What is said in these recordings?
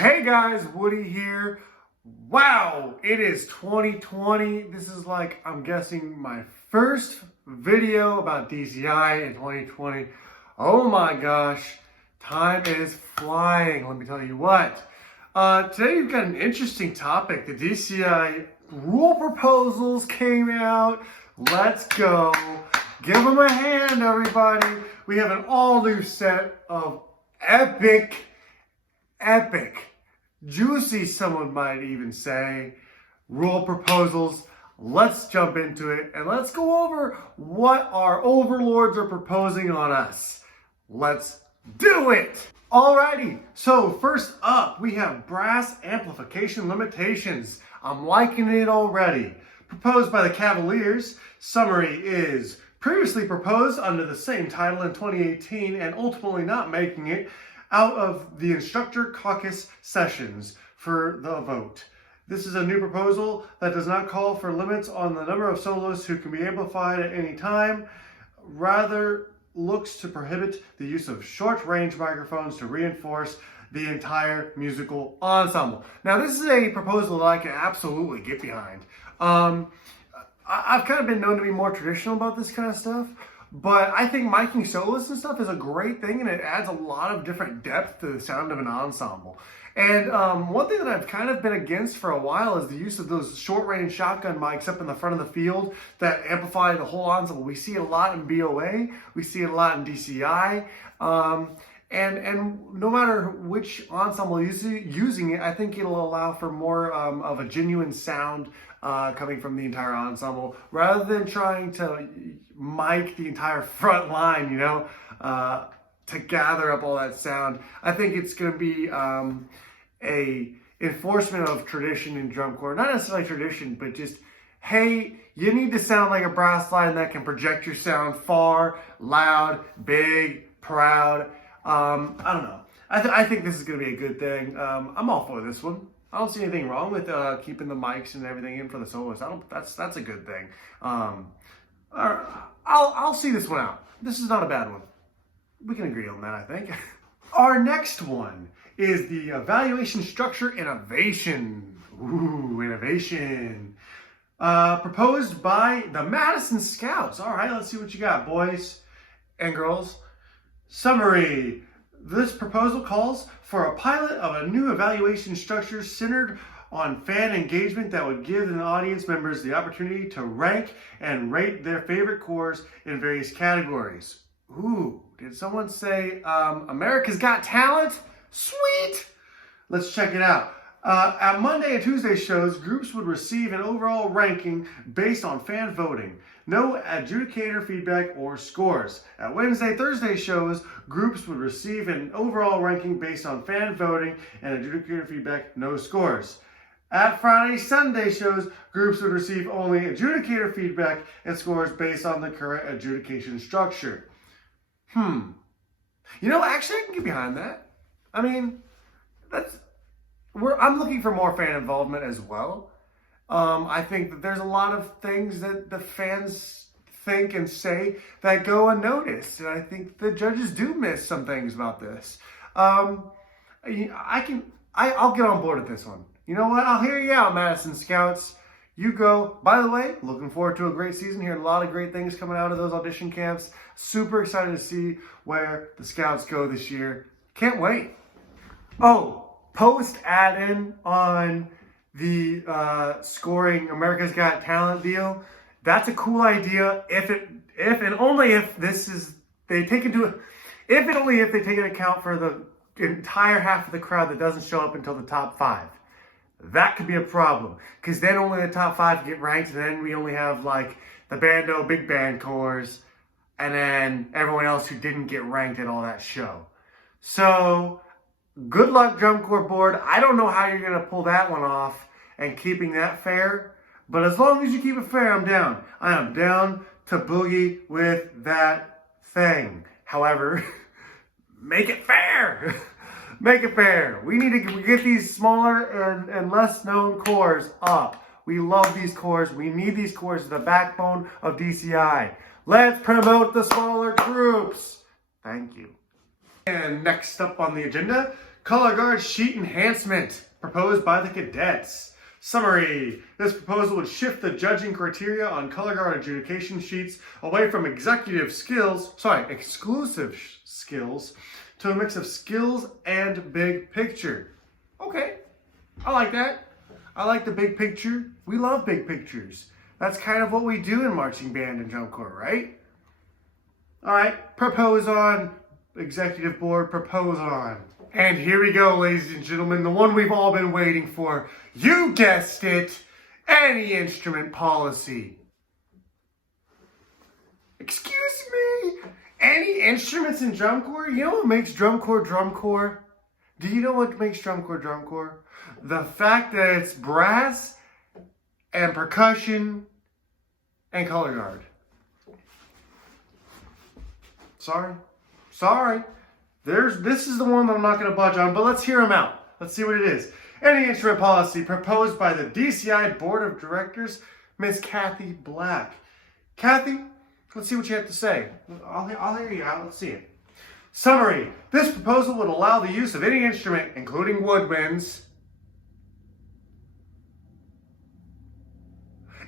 Hey guys, Woody here. Wow, it is 2020. This is like, I'm guessing, my first video about DCI in 2020. Oh my gosh, time is flying. Let me tell you what. Today we've got an interesting topic. The DCI rule proposals came out. Let's go. Give them a hand, everybody. We have an all-new set of epic, juicy, someone might even say, rule proposals. Let's jump into it and let's go over what our overlords are proposing on us. Let's do it. Alrighty, so first up we have brass amplification limitations. I'm liking it already. Proposed by the Cavaliers. Summary is previously proposed under the same title in 2018 and ultimately not making it out of the instructor caucus sessions for the vote. This is a new proposal that does not call for limits on the number of soloists who can be amplified at any time, rather looks to prohibit the use of short-range microphones to reinforce the entire musical ensemble. Now, this is a proposal that I can absolutely get behind. I've kind of been known to be more traditional about this kind of stuff, but I think miking soloists and stuff is a great thing, and it adds a lot of different depth to the sound of an ensemble. And one thing that I've kind of been against for a while is the use of those short-range shotgun mics up in the front of the field that amplify the whole ensemble. We see it a lot in BOA, we see it a lot in DCI, and no matter which ensemble is using it, I think it'll allow for more of a genuine sound coming from the entire ensemble, rather than trying to mic the entire front line, to gather up all that sound. I think it's going to be a enforcement of tradition in drum corps. Not necessarily tradition, but just, hey, you need to sound like a brass line that can project your sound far, loud, big, proud. I don't know. I think this is going to be a good thing. I'm all for this one. I don't see anything wrong with keeping the mics and everything in for the soloists. That's a good thing. I'll see this one out. This is not a bad one. We can agree on that, I think. Our next one is the evaluation structure innovation. Ooh, innovation. Proposed by the Madison Scouts. All right, let's see what you got, boys and girls. Summary. This proposal calls for a pilot of a new evaluation structure centered on fan engagement that would give the audience members the opportunity to rank and rate their favorite corps in various categories. Ooh, did someone say America's Got Talent? Sweet! Let's check it out. At Monday and Tuesday shows, groups would receive an overall ranking based on fan voting. No adjudicator feedback or scores. At Wednesday, Thursday shows, groups would receive an overall ranking based on fan voting and adjudicator feedback, no scores. At Friday, Sunday shows, groups would receive only adjudicator feedback and scores based on the current adjudication structure. Actually, I can get behind that. I mean, I'm looking for more fan involvement as well. I think that there's a lot of things that the fans think and say that go unnoticed, and I think the judges do miss some things about this. I'll get on board with this one. You know what? I'll hear you out, Madison Scouts. You go. By the way, looking forward to a great season. Hearing a lot of great things coming out of those audition camps. Super excited to see where the Scouts go this year. Can't wait. Oh, post add-in on the scoring America's Got Talent deal. That's a cool idea if they take into account for the entire half of the crowd that doesn't show up until the top 5. That could be a problem, because then only the top 5 get ranked, and then we only have like the bando big band corps, and then everyone else who didn't get ranked at all that show. So good luck, Drum Corps Board. I don't know how you're going to pull that one off and keeping that fair, but as long as you keep it fair, I'm down. I am down to boogie with that thing. However, make it fair. Make it fair. We need to get these smaller and less known corps up. We love these corps. We need these corps as the backbone of DCI. Let's promote the smaller groups. Thank you. And next up on the agenda, Color guard sheet enhancement proposed by the cadets. Summary. This proposal would shift the judging criteria on color guard adjudication sheets away from exclusive skills, to a mix of skills and big picture. Okay, I like that. I like the big picture. We love big pictures. That's kind of what we do in marching band and drum corps, right? All right, propose on. Executive board, propose on. And here we go, ladies and gentlemen, the one we've all been waiting for. You guessed it, any instrument policy. Excuse me, any instruments in drum corps? You know what makes drum corps drum corps? Do you know what makes drum corps drum corps? The fact that it's brass and percussion and color guard. Sorry. This is the one that I'm not going to budge on, but let's hear them out. Let's see what it is. Any instrument policy proposed by the DCI Board of Directors, Miss Kathy Black. Kathy, let's see what you have to say. I'll hear you out. Let's see it. Summary. This proposal would allow the use of any instrument, including woodwinds,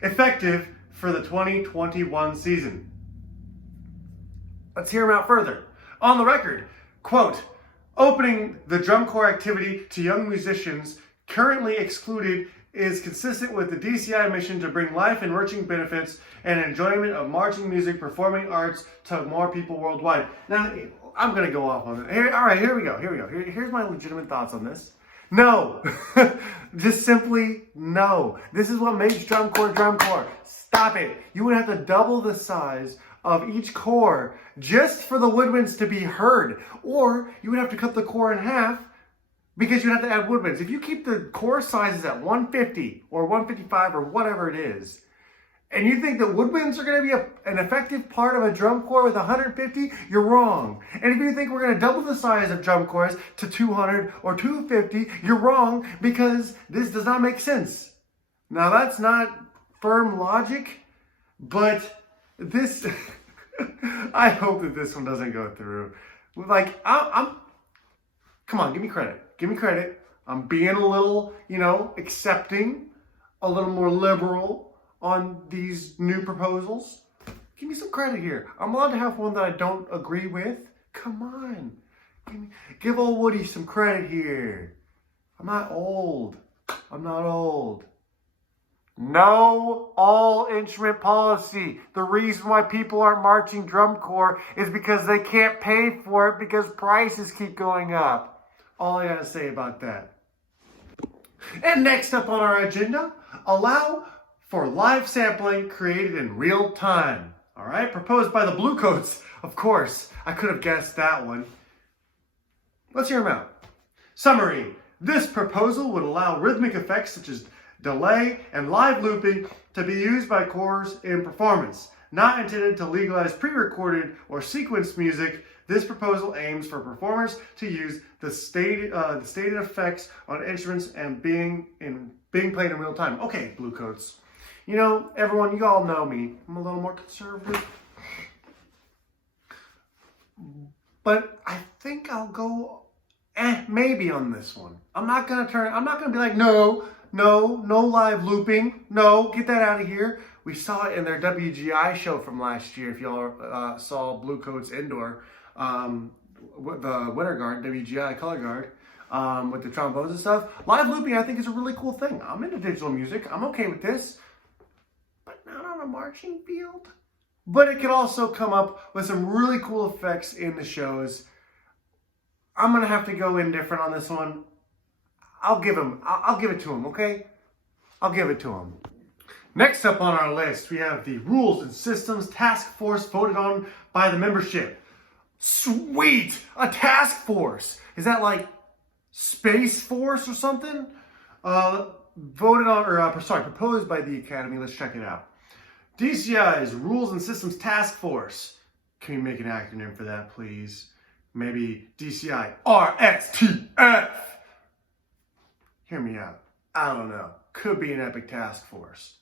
effective for the 2021 season. Let's hear them out further. On the record, quote, opening the drum corps activity to young musicians currently excluded is consistent with the DCI mission to bring life enriching benefits and enjoyment of marching music, performing arts to more people worldwide. Now, I'm going to go off on it. Here we go. Here's my legitimate thoughts on this. No. Just simply no. This is what makes drum corps. Stop it. You would have to double the size of each corps just for the woodwinds to be heard. Or you would have to cut the corps in half because you'd have to add woodwinds. If you keep the corps sizes at 150 or 155 or whatever it is, and you think that woodwinds are going to be an effective part of a drum corps with 150, you're wrong. And if you think we're going to double the size of drum corps to 200 or 250, you're wrong, because this does not make sense. Now, that's not firm logic, but this, I hope that this one doesn't go through. Like, come on, give me credit. I'm being a little, accepting, a little more liberal on these new proposals. Give me some credit here. I'm allowed to have one that I don't agree with. Come on. Give old Woody some credit here. I'm not old. No all instrument policy. The reason why people aren't marching drum corps is because they can't pay for it because prices keep going up. All I gotta say about that. And next up on our agenda, allow for live sampling created in real time. All right, proposed by the Bluecoats. Of course, I could have guessed that one. Let's hear them out. Summary. This proposal would allow rhythmic effects such as delay and live looping to be used by corps in performance. Not intended to legalize pre-recorded or sequenced music, this proposal aims for performers to use the stated effects on instruments and being played in real time. Okay, Bluecoats. Everyone, you all know me. I'm a little more conservative. But I think I'll go maybe on this one. I'm not gonna be like, no live looping. No, get that out of here. We saw it in their WGI show from last year. If y'all saw Bluecoats Indoor, the Winter Guard, WGI Color Guard, with the trombones and stuff. Live looping, I think, is a really cool thing. I'm into digital music. I'm okay with this. But not on a marching field. But it could also come up with some really cool effects in the shows. I'm gonna have to go indifferent on this one. I'll give it to him, okay? I'll give it to him. Next up on our list, we have the Rules and Systems Task Force voted on by the membership. Sweet! A task force! Is that like Space Force or something? Proposed by the Academy. Let's check it out. DCI's Rules and Systems Task Force. Can you make an acronym for that, please? Maybe DCI RSTF. Hear me out. I don't know. Could be an epic task force.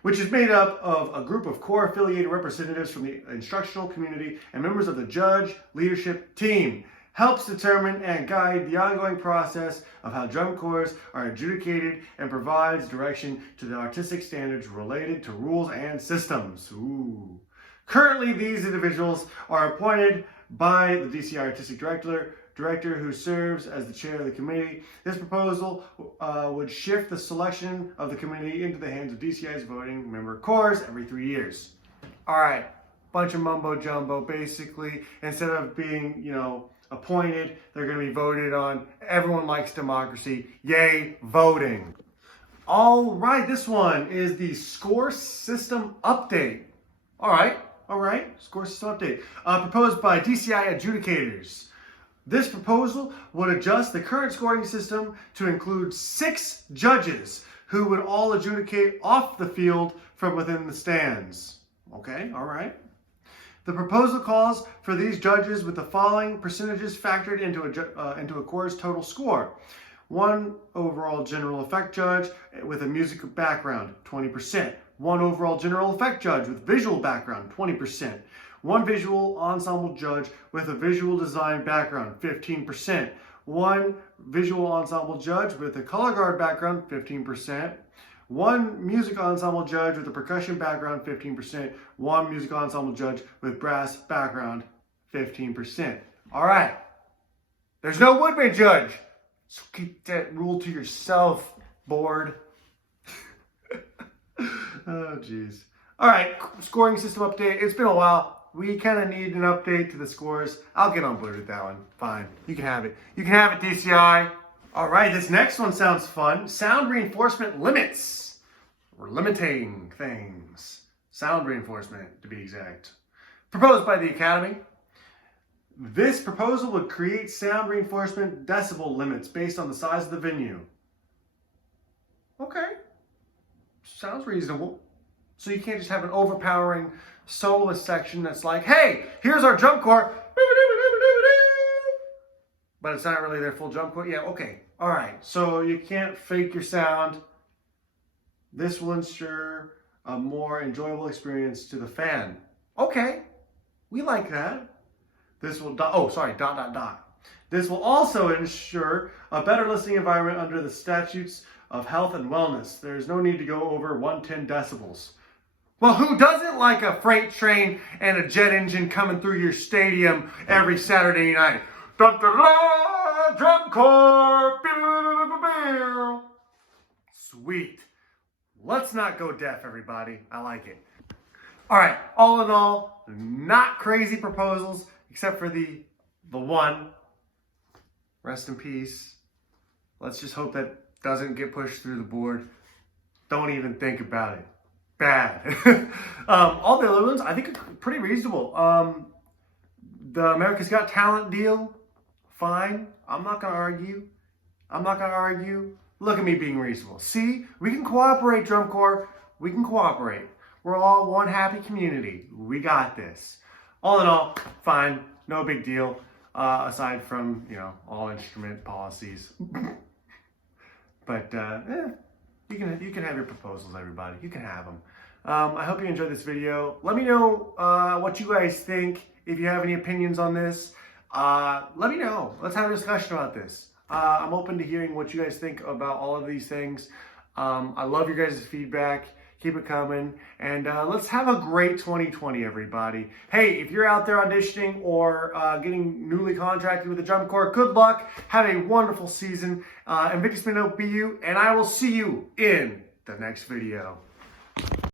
Which is made up of a group of core affiliated representatives from the instructional community and members of the judge leadership team. helps determine and guide the ongoing process of how drum corps are adjudicated, and provides direction to the artistic standards related to rules and systems. Ooh. Currently, these individuals are appointed by the DCI Artistic Director who serves as the chair of the committee. This proposal would shift the selection of the committee into the hands of DCI's voting member corps every 3 years. All right, bunch of mumbo jumbo. Basically, instead of being, appointed, they're going to be voted on. Everyone likes democracy. Yay, voting. All right, this one is the score system update. All right, score system update. Proposed by DCI adjudicators. This proposal would adjust the current scoring system to include 6 judges who would all adjudicate off the field from within the stands. Okay, all right. The proposal calls for these judges with the following percentages factored into a corps' total score. 1 overall general effect judge with a music background, 20%. 1 overall general effect judge with visual background, 20%. 1 visual ensemble judge with a visual design background, 15%. 1 visual ensemble judge with a color guard background, 15%. 1 music ensemble judge with a percussion background, 15%. 1 music ensemble judge with brass background, 15%. All right. There's no woodwind judge. So keep that rule to yourself, board. Oh, jeez. All right, scoring system update. It's been a while. We kind of need an update to the scores. I'll get on board with that one. Fine. You can have it. You can have it, DCI. All right, this next one sounds fun. Sound reinforcement limits. We're limiting things. Sound reinforcement, to be exact. Proposed by the Academy. This proposal would create sound reinforcement decibel limits based on the size of the venue. Okay. Sounds reasonable. So you can't just have an overpowering soloist section that's like, hey, here's our drum corps. But it's not really their full drum corps. Yeah, okay. All right. So you can't fake your sound. This will ensure a more enjoyable experience to the fan. Okay. We like that. This will, This will also ensure a better listening environment under the statutes of health and wellness. There's no need to go over 110 decibels. Well, who doesn't like a freight train and a jet engine coming through your stadium every Saturday night? Dun, dun, dun, drum corps. Sweet. Let's not go deaf, everybody. I like it. All right. All in all, not crazy proposals, except for the one. Rest in peace. Let's just hope that doesn't get pushed through the board. Don't even think about it. Bad. All the other ones, I think, are pretty reasonable. The America's Got Talent deal, fine. I'm not going to argue. Look at me being reasonable. See, we can cooperate, drum corps. We can cooperate. We're all one happy community. We got this. All in all, fine. No big deal. Aside from, all instrument policies. But you can have your proposals, everybody. You can have them. I hope you enjoyed this video. Let me know what you guys think. If you have any opinions on this, let me know. Let's have a discussion about this. I'm open to hearing what you guys think about all of these things. I love your guys' feedback. Keep it coming. And let's have a great 2020, everybody. Hey, if you're out there auditioning or getting newly contracted with the drum corps, good luck. Have a wonderful season. And Victor Spino be you, and I will see you in the next video.